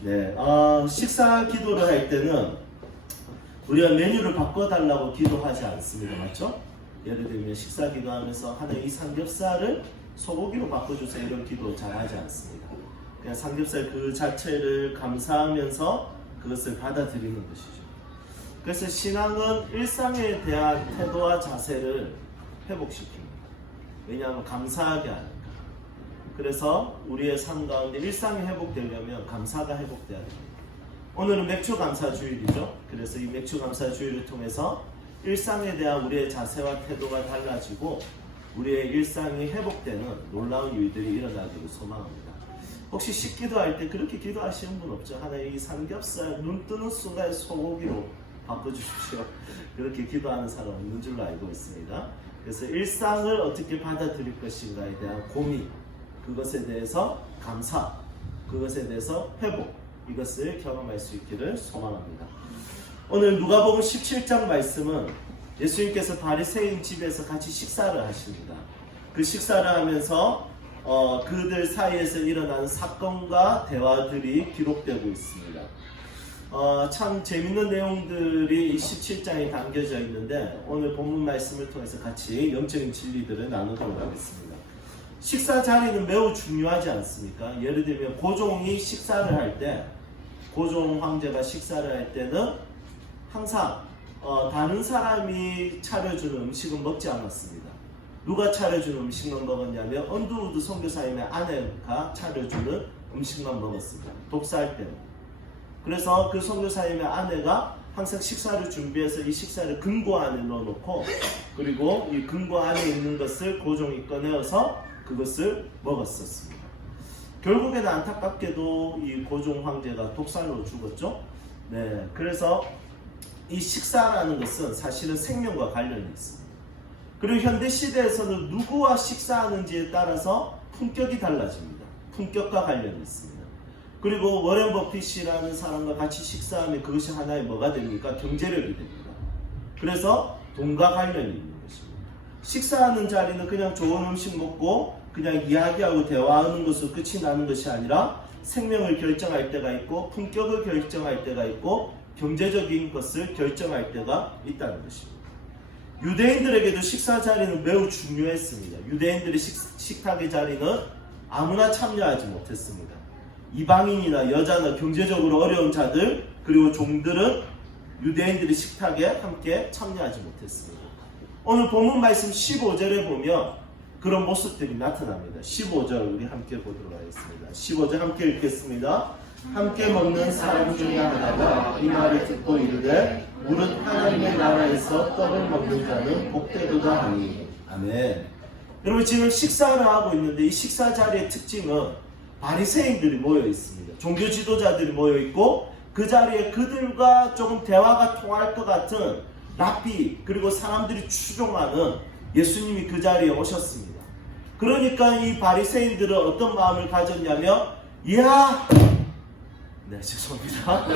네, 식사 기도를 할 때는 우리가 메뉴를 바꿔달라고 기도하지 않습니다. 맞죠? 예를 들면 식사 기도하면서 하나님 이 삼겹살을 소고기로 바꿔주세요 이런 기도 잘 하지 않습니다. 그냥 삼겹살 그 자체를 감사하면서 그것을 받아들이는 것이죠. 그래서 신앙은 일상에 대한 태도와 자세를 회복시킵니다. 왜냐하면 감사하게 하니까. 그래서 우리의 삶 가운데 일상이 회복되려면 감사가 회복돼야 됩니다. 오늘은 맥주 감사 주일이죠. 그래서 이 맥주 감사 주일을 통해서 일상에 대한 우리의 자세와 태도가 달라지고 우리의 일상이 회복되는 놀라운 일들이 일어나기를 소망합니다. 혹시 식기도할 때 그렇게 기도하시는 분 없죠? 하나님 이 삼겹살 눈 뜨는 순간 소고기로 바꿔주십시오. 그렇게 기도하는 사람 없는 줄로 알고 있습니다. 그래서 일상을 어떻게 받아들일 것인가에 대한 고민, 그것에 대해서 감사, 그것에 대해서 회복, 이것을 경험할 수 있기를 소망합니다. 오늘 누가복음 17장 말씀은 예수님께서 바리새인 집에서 같이 식사를 하십니다. 그 식사를 하면서 그들 사이에서 일어나는 사건과 대화들이 기록되고 있습니다. 참 재밌는 내용들이 17장에 담겨져 있는데 오늘 본문 말씀을 통해서 같이 영적인 진리들을 나누도록 하겠습니다. 식사 자리는 매우 중요하지 않습니까? 예를 들면 고종이 식사를 할 때, 고종 황제가 식사를 할 때는 항상 다른 사람이 차려주는 음식은 먹지 않았습니다. 누가 차려주는 음식만 먹었냐면 언두우드 선교사님의 아내가 차려주는 음식만 먹었습니다. 독사할 때는. 그래서 그 선교사님의 아내가 항상 식사를 준비해서 이 식사를 금고 안에 넣어놓고 그리고 이 금고 안에 있는 것을 고종이 꺼내어서 그것을 먹었었습니다. 결국에는 안타깝게도 이 고종 황제가 독살로 죽었죠. 네, 그래서 이 식사라는 것은 사실은 생명과 관련이 있습니다. 그리고 현대 시대에서는 누구와 식사하는지에 따라서 품격이 달라집니다. 품격과 관련이 있습니다. 그리고 워렌 버핏이라는 사람과 같이 식사하면 그것이 하나의 뭐가 됩니까? 경제력이 됩니다. 그래서 돈과 관련이 있는 것입니다. 식사하는 자리는 그냥 좋은 음식 먹고 그냥 이야기하고 대화하는 것으로 끝이 나는 것이 아니라 생명을 결정할 때가 있고 품격을 결정할 때가 있고 경제적인 것을 결정할 때가 있다는 것입니다. 유대인들에게도 식사 자리는 매우 중요했습니다. 유대인들의 식탁의 자리는 아무나 참여하지 못했습니다. 이방인이나 여자나 경제적으로 어려운 자들 그리고 종들은 유대인들의 식탁에 함께 참여하지 못했습니다. 오늘 본문 말씀 15절에 보면 그런 모습들이 나타납니다. 15절 우리 함께 보도록 하겠습니다. 15절 함께 읽겠습니다. 함께 먹는 사람 중에 하나가 이 말을 듣고 이르되 무릇 하나님의 나라에서 떡을 먹는 자는 복되도다 하니. 아멘. 여러분 지금 식사를 하고 있는데 이 식사 자리의 특징은 바리새인들이 모여 있습니다. 종교 지도자들이 모여 있고 그 자리에 그들과 조금 대화가 통할 것 같은 랍비 그리고 사람들이 추종하는 예수님이 그 자리에 오셨습니다. 그러니까 이 바리새인들은 어떤 마음을 가졌냐면 이야 네 죄송합니다.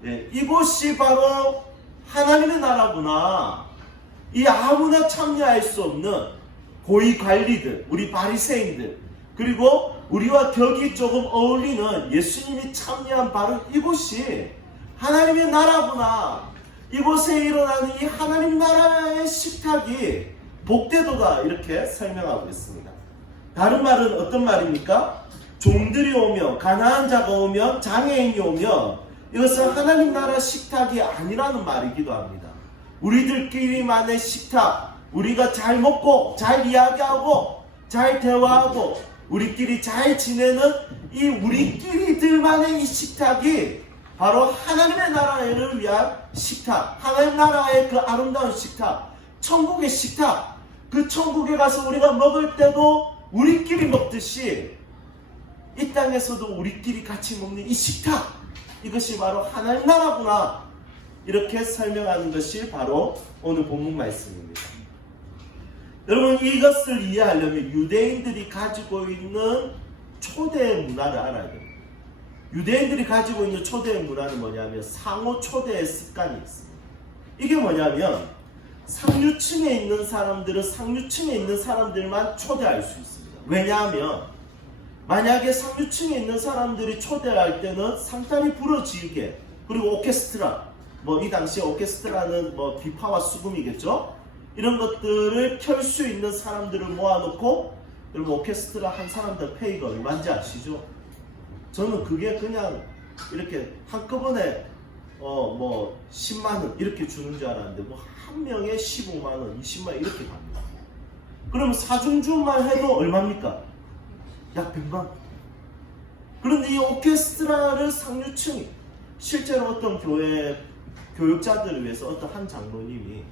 네, 이곳이 바로 하나님의 나라구나. 이 아무나 참여할 수 없는 고위 관리들, 우리 바리새인들 그리고 우리와 격이 조금 어울리는 예수님이 참여한 바로 이곳이 하나님의 나라구나. 이곳에 일어나는 이 하나님 나라의 식탁이 복되도다 이렇게 설명하고 있습니다. 다른 말은 어떤 말입니까? 종들이 오면 가난한 자가 오면 장애인이 오면 이것은 하나님 나라 식탁이 아니라는 말이기도 합니다. 우리들끼리만의 식탁, 우리가 잘 먹고 잘 이야기하고 잘 대화하고 우리끼리 잘 지내는 이 우리끼리들만의 이 식탁이 바로 하나님의 나라를 위한 식탁, 하나님 나라의 그 아름다운 식탁, 천국의 식탁, 그 천국에 가서 우리가 먹을 때도 우리끼리 먹듯이 이 땅에서도 우리끼리 같이 먹는 이 식탁, 이것이 바로 하나님 나라구나 이렇게 설명하는 것이 바로 오늘 본문 말씀입니다. 여러분 이것을 이해하려면 유대인들이 가지고 있는 초대의 문화를 알아야 됩니다. 유대인들이 가지고 있는 초대의 문화는 뭐냐면 상호 초대의 습관이 있습니다. 이게 뭐냐면 상류층에 있는 사람들은 상류층에 있는 사람들만 초대할 수 있습니다. 왜냐하면 만약에 상류층에 있는 사람들이 초대할 때는 상다리 부러지게, 그리고 오케스트라, 뭐 이 당시에 오케스트라는 뭐 비파와 수금이겠죠? 이런 것들을 켤 수 있는 사람들을 모아놓고, 여러분 오케스트라 한 사람당 페이가 얼마인지 아시죠? 저는 그게 그냥 이렇게 한꺼번에 뭐 10만원 이렇게 주는 줄 알았는데, 뭐 한 명에 15만원, 20만원 이렇게 갑니다. 그러면 사중주만 해도 얼마입니까? 약 100만. 그런데 이 오케스트라를 상류층이, 실제로 어떤 교회 교육자들을 위해서 어떤 한 장로님이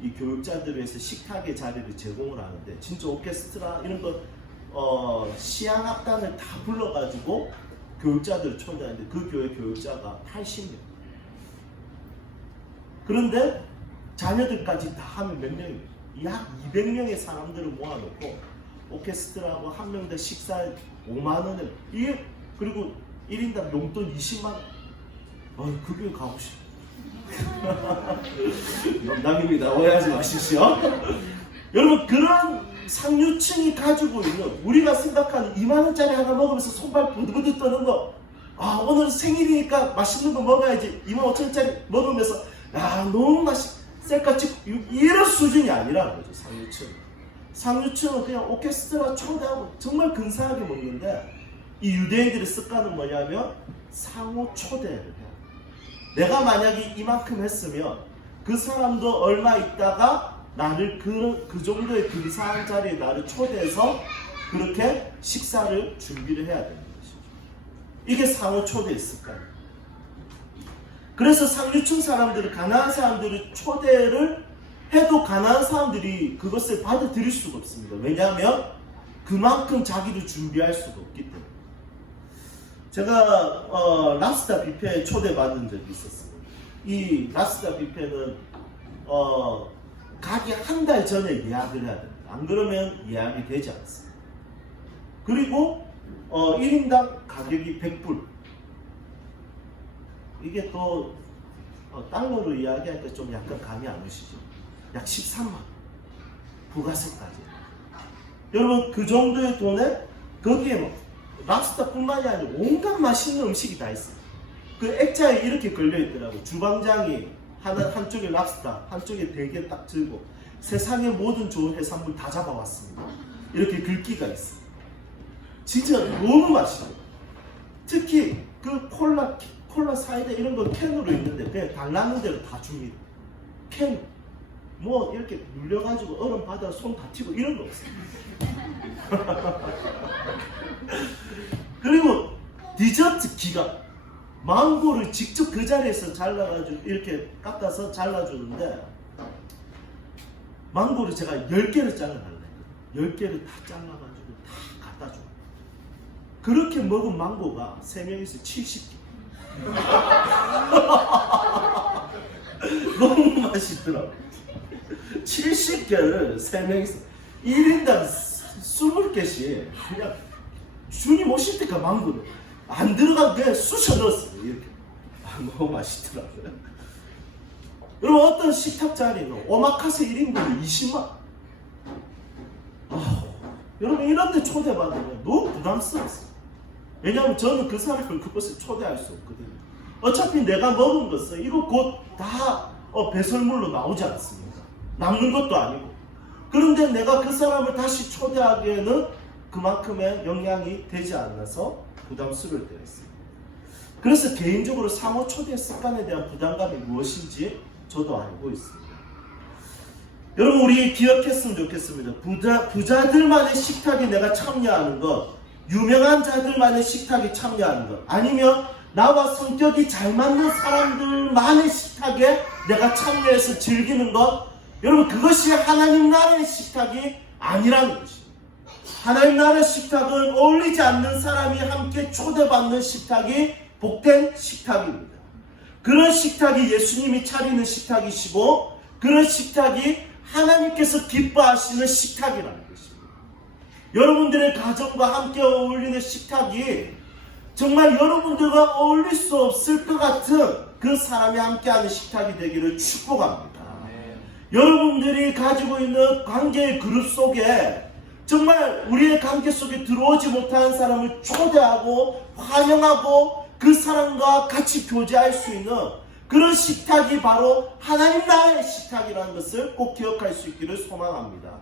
이 교육자들을 위해서 식탁의 자리를 제공을 하는데, 진짜 오케스트라 이런 거 시향악단을 다 불러가지고 교육자들을 초대하는데, 그 교회 교육자가 80명. 그런데 자녀들까지 다 하면 몇 명입니까? 약 200명의 사람들을 모아놓고 오케스트라하고 한 명당 식사에 5만원에, 그리고 1인당 용돈 20만원. 그 교회 가고 싶어. 농담입니다. 오해하지 마십시오. 여러분, 그런 상류층이 가지고 있는, 우리가 생각하는 2만원짜리 하나 먹으면서 손발 부들부들 떠는 거, 오늘 생일이니까 맛있는 거 먹어야지, 25,000원짜리 먹으면서 너무 셀까지, 이런 수준이 아니라는 거죠. 상류층은 그냥 오케스트라 초대하고 정말 근사하게 먹는데, 이 유대인들의 습관은 뭐냐면 상호 초대를 해요. 내가 만약에 이만큼 했으면 그 사람도 얼마 있다가 나를 그 정도의 근사한 자리에 나를 초대해서 그렇게 식사를 준비를 해야 되는 것이죠. 이게 상호 초대의 습관. 그래서 상류층 사람들은, 가난한 사람들을 초대를 해도 가난한 사람들이 그것을 받아들일 수가 없습니다. 왜냐하면 그만큼 자기도 준비할 수가 없기 때문에. 제가 랍스타 뷔페에 초대받은 적이 있었어요. 이 랍스타 뷔페는 가기 한 달 전에 예약을 해야 됩니다. 안 그러면 예약이 되지 않습니다. 그리고 1인당 가격이 100불. 이게 또 달러로 이야기하니까 좀 약간 감이 안 오시죠? 약 13만 부가세까지. 여러분, 그 정도의 돈에 거기에 뭐 랍스타뿐만이 아니라 온갖 맛있는 음식이 다 있어요. 그 액자에 이렇게 걸려있더라고. 주방장이 한쪽에 랍스타, 한쪽에 대게 딱 들고 세상의 모든 좋은 해산물 다 잡아왔습니다. 이렇게 글귀가 있어요. 진짜 너무 맛있어요. 특히 그 콜라 사이다 이런 거 캔으로 있는데 그냥 달라는 대로 다 줍니다. 캔 뭐 이렇게 눌려가지고 얼음 받아 손 다 튀고 이런 거 없어요. 그리고 디저트 기가, 망고를 직접 그 자리에서 잘라가지고 이렇게 깎아서 잘라주는데, 망고를 제가 10개를 잘라달래요. 10개를 다 잘라가지고 다 갖다 줘요. 그렇게 먹은 망고가 3명이서 70개. 너무 맛있더라고요. 70개를 3명이서 1인당 20개씩 그냥 주님 오실 때까지 망고를 안 들어가도 그냥 쑤셔 넣었어요. 이렇게. 너무 맛있더라고요. 여러분, 어떤 식탁 자리는 오마카세 1인분이 20만. 여러분, 이런 데 초대받으면 너무 부담스러웠어요. 왜냐하면 저는 그 사람을 그것을 초대할 수 없거든요. 어차피 내가 먹은 것은 이거 곧 다 배설물로 나오지 않습니다. 남는 것도 아니고. 그런데 내가 그 사람을 다시 초대하기에는 그만큼의 영향이 되지 않아서 부담스러울 때가 있습니다. 그래서 개인적으로 상호 초대 습관에 대한 부담감이 무엇인지 저도 알고 있습니다. 여러분, 우리 기억했으면 좋겠습니다. 부자들만의 식탁에 내가 참여하는 것, 유명한 자들만의 식탁에 참여하는 것, 아니면 나와 성격이 잘 맞는 사람들만의 식탁에 내가 참여해서 즐기는 것, 여러분, 그것이 하나님 나라의 식탁이 아니라는 것입니다. 하나님 나라의 식탁은 어울리지 않는 사람이 함께 초대받는 식탁이 복된 식탁입니다. 그런 식탁이 예수님이 차리는 식탁이시고, 그런 식탁이 하나님께서 기뻐하시는 식탁이라는 것입니다. 여러분들의 가정과 함께 어울리는 식탁이 정말 여러분들과 어울릴 수 없을 것 같은 그 사람이 함께하는 식탁이 되기를 축복합니다. 여러분들이 가지고 있는 관계의 그룹 속에 정말 우리의 관계 속에 들어오지 못하는 사람을 초대하고 환영하고 그 사람과 같이 교제할 수 있는 그런 식탁이 바로 하나님 나라의 식탁이라는 것을 꼭 기억할 수 있기를 소망합니다.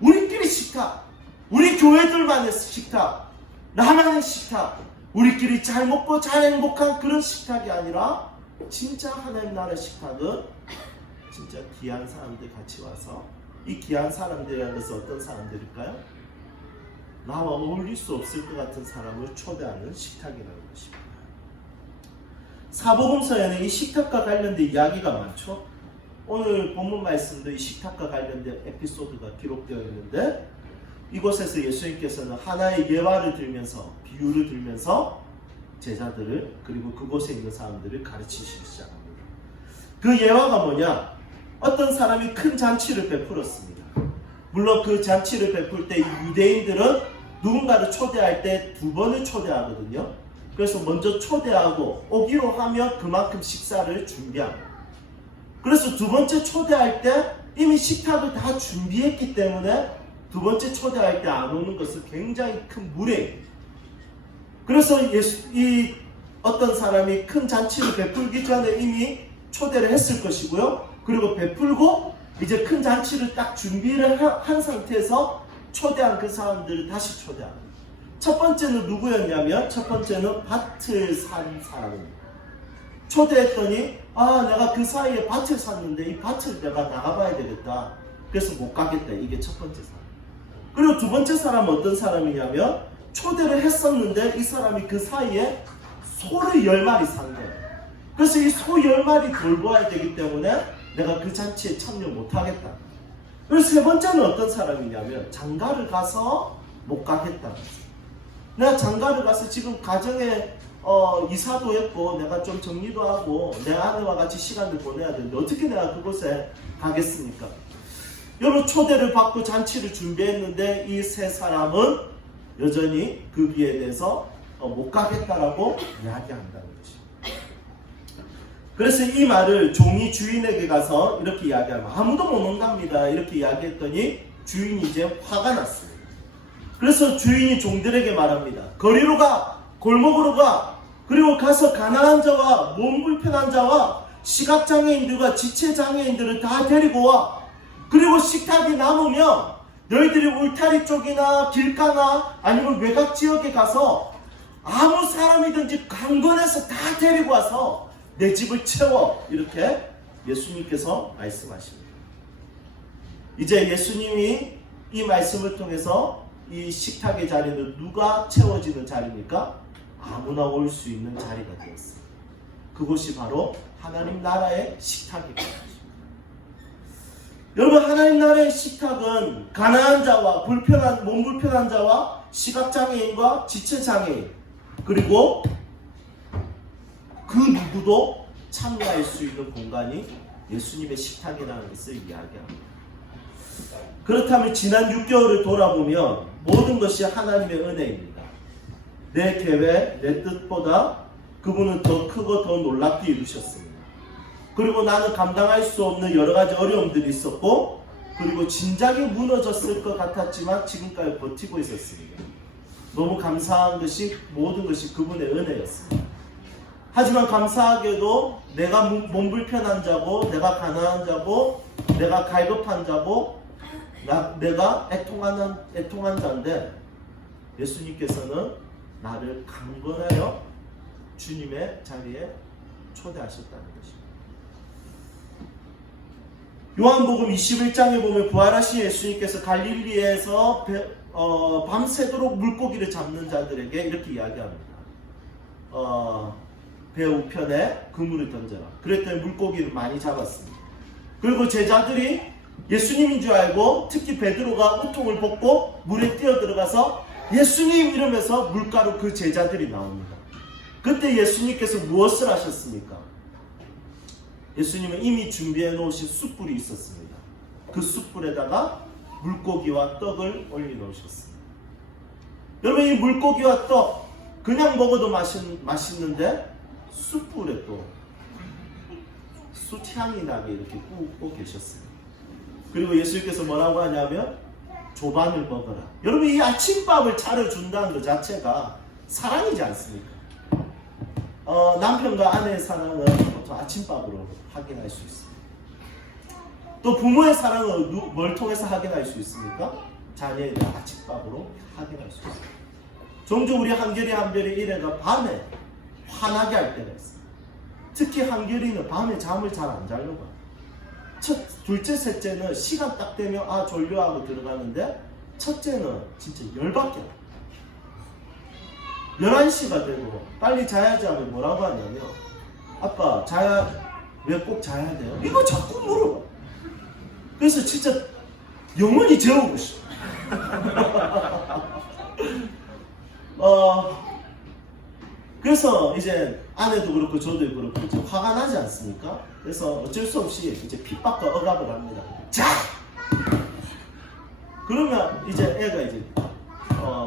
우리끼리 식탁, 우리 교회들만의 식탁, 나만의 식탁, 우리끼리 잘 먹고 잘 행복한 그런 식탁이 아니라 진짜 하나님 나라의 식탁은 진짜 귀한 사람들 같이 와서, 이 귀한 사람들이라는 것은 어떤 사람들일까요? 나와 어울릴 수 없을 것 같은 사람을 초대하는 식탁이라는 것입니다. 사복음서에는 이 식탁과 관련된 이야기가 많죠. 오늘 본문 말씀도 이 식탁과 관련된 에피소드가 기록되어 있는데, 이곳에서 예수님께서는 하나의 예화를 들면서, 비유를 들면서 제자들을, 그리고 그곳에 있는 사람들을 가르치시기 시작합니다. 그 예화가 뭐냐? 어떤 사람이 큰 잔치를 베풀었습니다. 물론 그 잔치를 베풀 때 유대인들은 누군가를 초대할 때 2번을 초대하거든요. 그래서 먼저 초대하고 오기로 하면 그만큼 식사를 준비합니다. 그래서 2번째 초대할 때 이미 식탁을 다 준비했기 때문에 2번째 초대할 때 안 오는 것은 굉장히 큰 무례입니다. 그래서 이 어떤 사람이 큰 잔치를 베풀기 전에 이미 초대를 했을 것이고요. 그리고 베풀고 이제 큰 잔치를 딱 준비를 한 상태에서 초대한 그 사람들을 다시 초대합니다. 첫 번째는 누구였냐면, 첫 번째는 밭을 산 사람입니다. 초대했더니 내가 그 사이에 밭을 샀는데 이 밭을 내가 나가봐야 되겠다. 그래서 못 가겠다. 이게 첫 번째 사람. 그리고 2번째 사람은 어떤 사람이냐면, 초대를 했었는데 이 사람이 그 사이에 소를 10마리 산 거예요. 그래서 이 소 10마리 돌보아야 되기 때문에 내가 그 잔치에 참여 못하겠다. 그래서 3번째는 어떤 사람이냐면, 장가를 가서 못 가겠다. 내가 장가를 가서 지금 가정에 이사도 했고 내가 좀 정리도 하고 내 아내와 같이 시간을 보내야 되는데 어떻게 내가 그곳에 가겠습니까? 여러분, 초대를 받고 잔치를 준비했는데 이 3사람은 여전히 그 기회에 대해서 못 가겠다라고 이야기한다는 것입니다. 그래서 이 말을 종이 주인에게 가서 이렇게 이야기하면, 아무도 못 온답니다. 이렇게 이야기했더니 주인이 이제 화가 났습니다. 그래서 주인이 종들에게 말합니다. 거리로 가, 골목으로 가, 그리고 가서 가난한 자와 몸 불편한 자와 시각장애인들과 지체장애인들을 다 데리고 와. 그리고 식탁이 남으면 너희들이 울타리 쪽이나 길가나 아니면 외곽 지역에 가서 아무 사람이든지 강권해서 다 데리고 와서 내 집을 채워. 이렇게 예수님께서 말씀하십니다. 이제 예수님이 이 말씀을 통해서 이 식탁의 자리는 누가 채워지는 자리입니까? 아무나 올 수 있는 자리가 되었습니다. 그곳이 바로 하나님 나라의 식탁입니다. 여러분, 하나님 나라의 식탁은 가난한 자와 몸 불편한 자와 시각장애인과 지체장애인, 그리고 그 누구도 참여할 수 있는 공간이 예수님의 식탁이라는 것을 이야기합니다. 그렇다면 지난 6개월을 돌아보면 모든 것이 하나님의 은혜입니다. 내 계획, 내 뜻보다 그분은 더 크고 더 놀랍게 이루셨습니다. 그리고 나는 감당할 수 없는 여러 가지 어려움들이 있었고, 그리고 진작에 무너졌을 것 같았지만 지금까지 버티고 있었습니다. 너무 감사한 것이, 모든 것이 그분의 은혜였습니다. 하지만 감사하게도 내가 몸 불편한 자고, 내가 가난한 자고, 내가 갈급한 자고, 내가 애통한 자인데 예수님께서는 나를 강권하여 주님의 자리에 초대하셨다는 것입니다. 요한복음 21장에 보면 부활하신 예수님께서 갈릴리에서 밤새도록 물고기를 잡는 자들에게 이렇게 이야기합니다. 배 우편에 그물을 던져라. 그랬더니 물고기를 많이 잡았습니다. 그리고 제자들이 예수님인 줄 알고, 특히 베드로가 우통을 벗고 물에 뛰어들어가서 예수님 이러면서 물가로 그 제자들이 나옵니다. 그때 예수님께서 무엇을 하셨습니까? 예수님은 이미 준비해 놓으신 숯불이 있었습니다. 그 숯불에다가 물고기와 떡을 올려 놓으셨습니다. 여러분, 이 물고기와 떡 그냥 먹어도 맛있는데 숯불에 또 숯향이 나게 이렇게 굽고 계셨습니다. 그리고 예수님께서 뭐라고 하냐면 조반을 먹어라. 여러분, 이 아침밥을 차려준다는 것 자체가 사랑이지 않습니까? 남편과 아내의 사랑은 보통 아침밥으로 확인할 수 있습니다. 또 부모의 사랑은 뭘 통해서 확인할 수 있습니까? 자녀에 대한 아침밥으로 확인할 수 있습니다. 종종 우리 한결이 이래가 밤에 화나게 할 때가 있어요. 특히 한결이는 밤에 잠을 잘 안 자려고 해요. 둘째, 셋째는 시간 딱 되면 졸려하고 들어가는데 첫째는 진짜 열받게 해요. 11시가 되고 빨리 자야지 하면 뭐라고 하냐면 아빠 왜 꼭 자야 돼요? 이거 자꾸 물어봐. 그래서 진짜 영원히 재우고 싶어. 그래서 이제 아내도 그렇고 저도 그렇고 이제 화가 나지 않습니까? 그래서 어쩔 수 없이 이제 핍박과 억압을 합니다. 자! 그러면 이제 애가 이제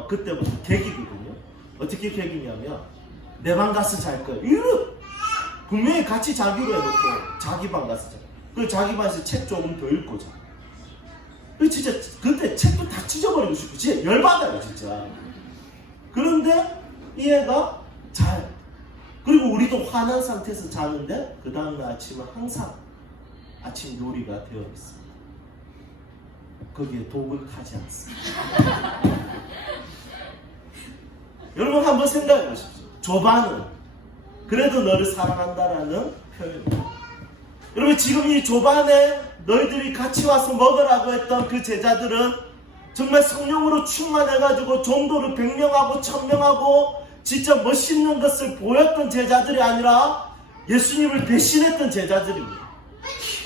그때부터 객이거든요. 어떻게 객이냐면 내 방 가서 잘 거야. 이거 분명히 같이 자기로 해놓고 자기 방 가서 자. 그리고 자기 방에서 책 조금 더 읽고 자. 그 진짜 그때 책도 다 찢어버리고 싶고 진짜 열받아요 진짜. 그런데 이 애가 잘. 그리고 우리도 화난 상태에서 자는데 그 다음날 아침은 항상 아침 요리가 되어 있습니다. 거기에 독은 타지 않습니다. 여러분 한번 생각해 보십시오. 조반은 그래도 너를 사랑한다라는 표현입니다. 여러분 지금 이 조반에 너희들이 같이 와서 먹으라고 했던 그 제자들은 정말 성령으로 충만해가지고 종도를 100명하고 1000명하고 진짜 멋있는 것을 보였던 제자들이 아니라 예수님을 배신했던 제자들입니다.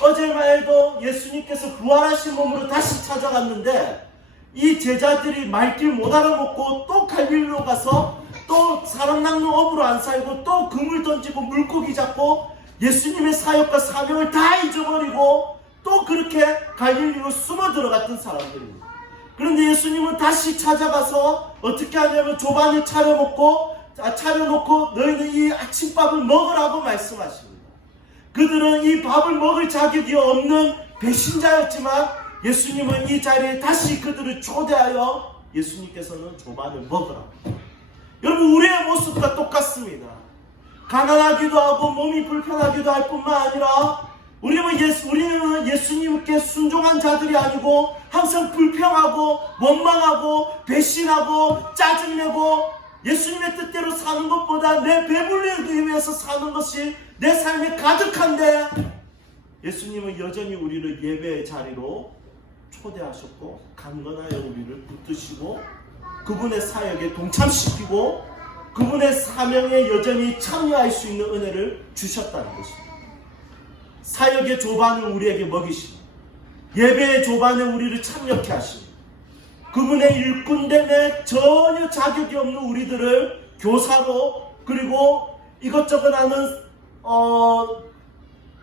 어제만 해도 예수님께서 부활하신 몸으로 다시 찾아갔는데 이 제자들이 말길 못 알아먹고 또 갈릴리로 가서 또 사람 낚는 업으로 안 살고 또 그물 던지고 물고기 잡고 예수님의 사역과 사명을 다 잊어버리고 또 그렇게 갈릴리로 숨어 들어갔던 사람들입니다. 그런데 예수님은 다시 찾아가서 어떻게 하냐면 조반을 차려놓고 너희는 이 아침밥을 먹으라고 말씀하십니다. 그들은 이 밥을 먹을 자격이 없는 배신자였지만 예수님은 이 자리에 다시 그들을 초대하여 예수님께서는 조반을 먹으라고. 여러분 우리의 모습과 똑같습니다. 가난하기도 하고 몸이 불편하기도 할 뿐만 아니라 우리는 예수님께 순종한 자들이 아니고 항상 불평하고 원망하고 배신하고 짜증내고 예수님의 뜻대로 사는 것보다 내 배불리기 위해서 사는 것이 내 삶에 가득한데 예수님은 여전히 우리를 예배의 자리로 초대하셨고 강건하여 우리를 붙드시고 그분의 사역에 동참시키고 그분의 사명에 여전히 참여할 수 있는 은혜를 주셨다는 것입니다. 사역의 조반을 우리에게 먹이시고 예배의 조반에 우리를 참여케 하시고 그분의 일꾼됨에 전혀 자격이 없는 우리들을 교사로 그리고 이것저것 하는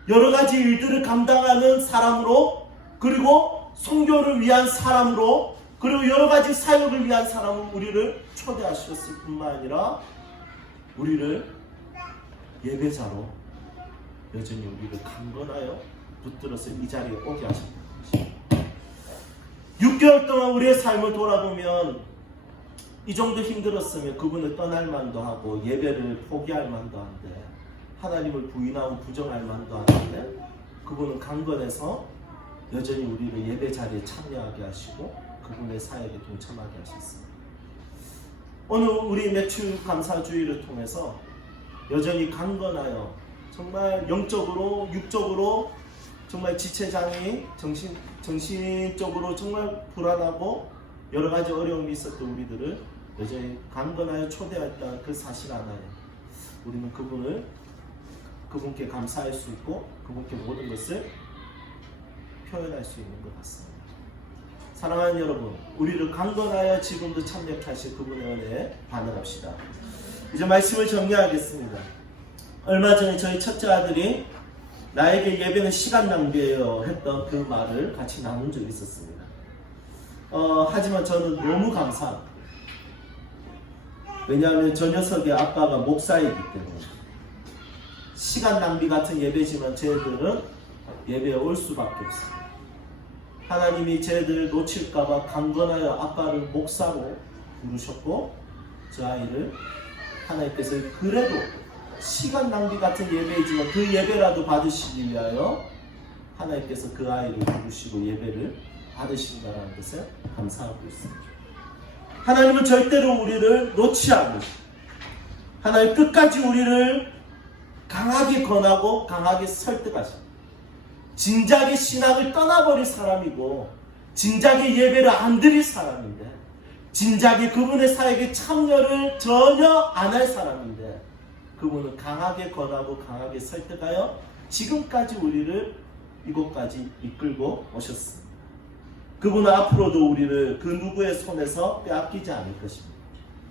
여러 가지 일들을 감당하는 사람으로 그리고 선교를 위한 사람으로 그리고 여러 가지 사역을 위한 사람으로 우리를 초대하셨을 뿐만 아니라 우리를 예배자로 여전히 우리를 강건하여 붙들어서 이 자리에 오게 하셨다. 6개월 동안 우리의 삶을 돌아보면 이 정도 힘들었으면 그분을 떠날 만도 하고 예배를 포기할 만도 한데 하나님을 부인하고 부정할 만도 하는데 그분은 강건해서 여전히 우리를 예배 자리에 참여하게 하시고 그분의 사역에 동참하게 하셨습니다. 오늘 우리 매출 감사주의를 통해서 여전히 강건하여 정말 영적으로 육적으로 정말 지체장애 정신적으로 정말 불안하고 여러 가지 어려움이 있었던 우리들을 여전히 강건하여 초대했다는 그 사실 하나에 우리는 그분께 감사할 수 있고 그분께 모든 것을 표현할 수 있는 것 같습니다. 사랑하는 여러분, 우리를 강건하여 지금도 참여케 하실 그분의 은혜에 반응합시다. 이제 말씀을 정리하겠습니다. 얼마 전에 저희 첫째 아들이 나에게 예배는 시간 낭비예요 했던 그 말을 같이 나눈 적이 있었습니다. 하지만 저는 너무 감사합니다. 왜냐하면 저 녀석의 아빠가 목사이기 때문에 시간 낭비 같은 예배지만 쟤들은 예배에 올 수밖에 없습니다. 하나님이 쟤들 놓칠까봐 강건하여 아빠를 목사로 부르셨고 저 아이를 하나님께서 그래도 시간 낭비 같은 예배이지만 그 예배라도 받으시기 위하여 하나님께서 그 아이를 부르시고 예배를 받으신다는 것에 감사하고 있습니다. 하나님은 절대로 우리를 놓지 않으시고 하나님 끝까지 우리를 강하게 권하고 강하게 설득하십니다. 진작에 신앙을 떠나버릴 사람이고 진작에 예배를 안 드릴 사람인데 진작에 그분의 사역에 참여를 전혀 안 할 사람인데 그분은 강하게 권하고 강하게 설득하여 지금까지 우리를 이곳까지 이끌고 오셨습니다. 그분은 앞으로도 우리를 그 누구의 손에서 빼앗기지 않을 것입니다.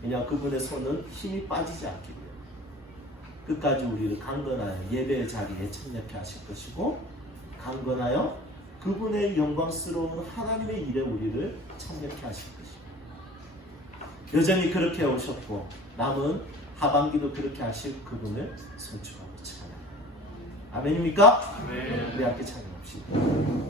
왜냐하면 그분의 손은 힘이 빠지지 않기 때문에 끝까지 우리를 강건하여 예배의 자리에 참여케 하실 것이고 강건하여 그분의 영광스러운 하나님의 일에 우리를 참여케 하실 것입니다. 여전히 그렇게 오셨고 남은 하반기도 그렇게 하실 그분을 송축하고 찬양합니다. 아멘입니까? 네. 우리 함께 찬양합시다.